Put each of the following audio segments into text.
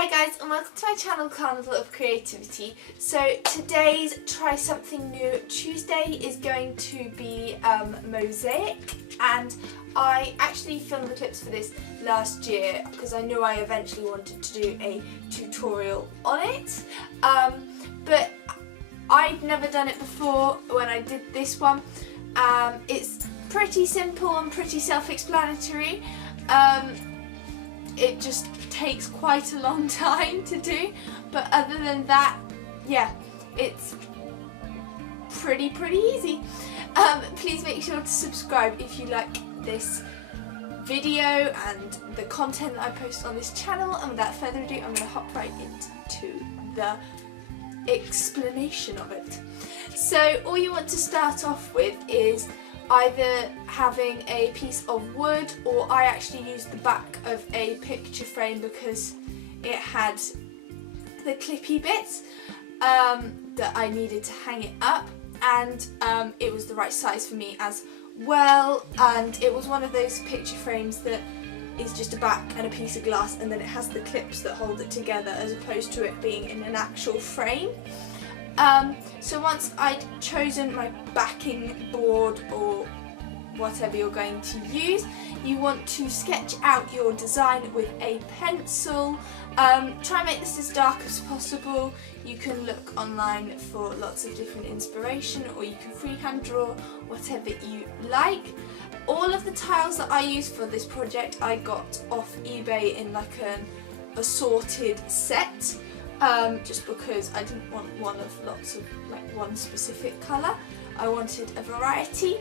Hi guys, and welcome to my channel Carnival of Creativity. So today's Try Something New Tuesday is going to be Mosaic, and I actually filmed the clips for this last year because I knew I eventually wanted to do a tutorial on it, but I'd never done it before when I did this one. It's pretty simple and pretty self-explanatory. It just takes quite a long time to do, but other than that, yeah, it's pretty easy. Please make sure to subscribe if you like this video and the content that I post on this channel, and without further ado, I'm going to hop right into the explanation of it. So all you want to start off with is either having a piece of wood, or I actually used the back of a picture frame because it had the clippy bits that I needed to hang it up, and it was the right size for me as well, and it was one of those picture frames that is just a back and a piece of glass, and then it has the clips that hold it together as opposed to it being in an actual frame. So once I'd chosen my backing board or whatever you're going to use, you want to sketch out your design with a pencil. Try and make this as dark as possible. You can look online for lots of different inspiration, or you can freehand draw, whatever you like. All of the tiles that I use for this project I got off eBay in like an assorted set. Just because I didn't want one of lots of one specific colour. I wanted a variety,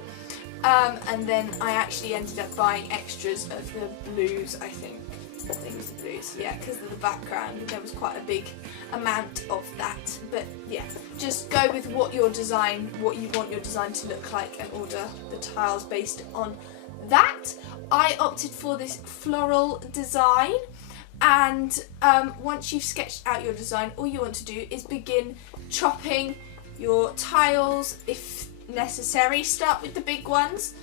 and then I actually ended up buying extras of the blues. I think it was the blues, yeah, because of the background. There was quite a big amount of that, but yeah, just go with what you want your design to look like, and order the tiles based on that. I opted for this floral design. And once you've sketched out your design, all you want to do is begin chopping your tiles if necessary. Start with the big ones,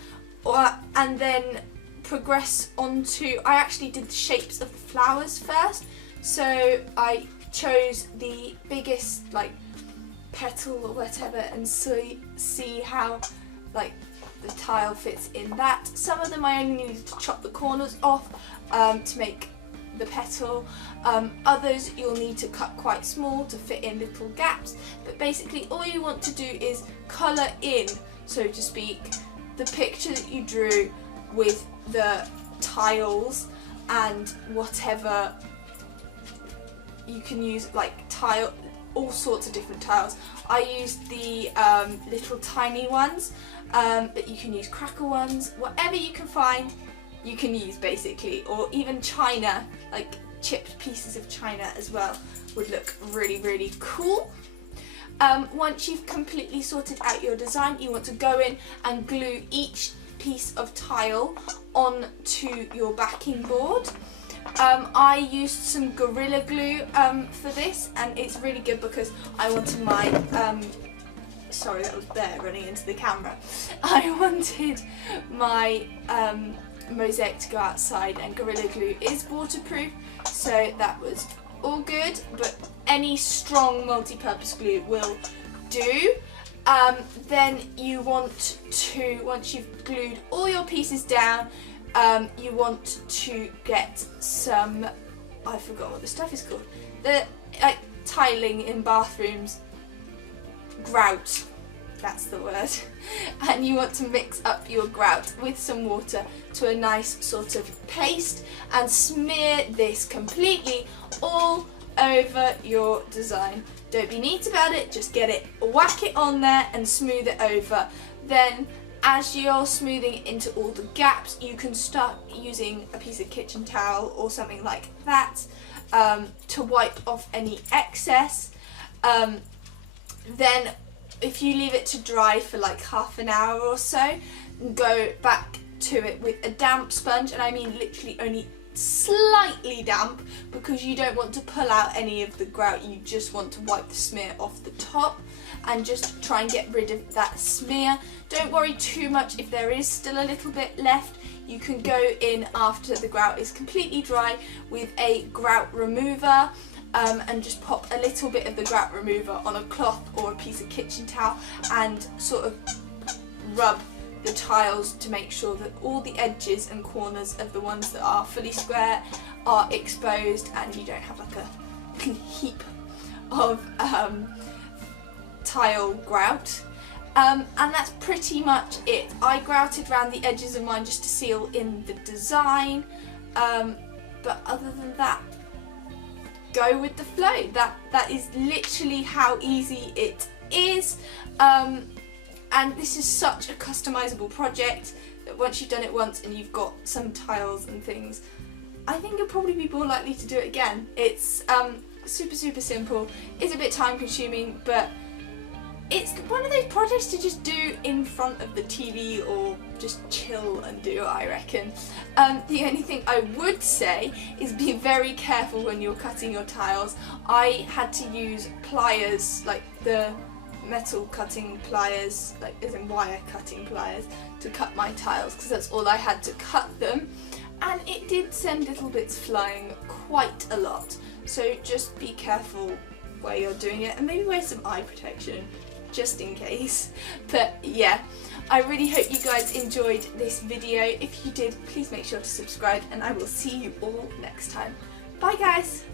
and then progress onto, I actually did the shapes of the flowers first, so I chose the biggest petal or whatever, and see how the tile fits in that. Some of them I only needed to chop the corners off to make the petal. Others you'll need to cut quite small to fit in little gaps, but basically all you want to do is colour in, so to speak, the picture that you drew with the tiles, and whatever you can use, all sorts of different tiles. I used the little tiny ones, but you can use crackle ones, whatever you can find you can use basically, or even china, chipped pieces of china as well would look really cool. Once you've completely sorted out your design, you want to go in and glue each piece of tile onto your backing board. I used some Gorilla Glue for this, and it's really good because I wanted my sorry, that was Bear running into the camera. I wanted my Mosaic to go outside, and Gorilla Glue is waterproof, so that was all good, but any strong multi-purpose glue will do. Then you want to, once you've glued all your pieces down, you want to get some, I forgot what the stuff is called, the tiling in bathrooms, grout. That's the word. And you want to mix up your grout with some water to a nice sort of paste, and smear this completely all over your design. Don't be neat about it, just get it, whack it on there and smooth it over. Then as you're smoothing it into all the gaps, you can start using a piece of kitchen towel or something like that to wipe off any excess. Then if you leave it to dry for half an hour or so, go back to it with a damp sponge, and I mean literally only slightly damp, because you don't want to pull out any of the grout, you just want to wipe the smear off the top and just try and get rid of that smear. Don't worry too much if there is still a little bit left. you can go in after the grout is completely dry with a grout remover. And just pop a little bit of the grout remover on a cloth or a piece of kitchen towel and sort of rub the tiles to make sure that all the edges and corners of the ones that are fully square are exposed and you don't have like a heap of tile grout. And that's pretty much it. I grouted around the edges of mine just to seal in the design, but other than that, go with the flow. That is literally how easy it is, and this is such a customizable project that once you've done it once and you've got some tiles and things, I think you'll probably be more likely to do it again. It's super simple. It's a bit time consuming, but it's one of those projects to just do in front of the TV or just chill and do, I reckon. The only thing I would say is be very careful when you're cutting your tiles. I had to use pliers, like the metal cutting pliers, like as in wire cutting pliers, to cut my tiles because that's all I had to cut them, and it did send little bits flying quite a lot. So just be careful where you're doing it and maybe wear some eye protection just in case. But yeah, I really hope you guys enjoyed this video. If you did, please make sure to subscribe and I will see you all next time. Bye guys!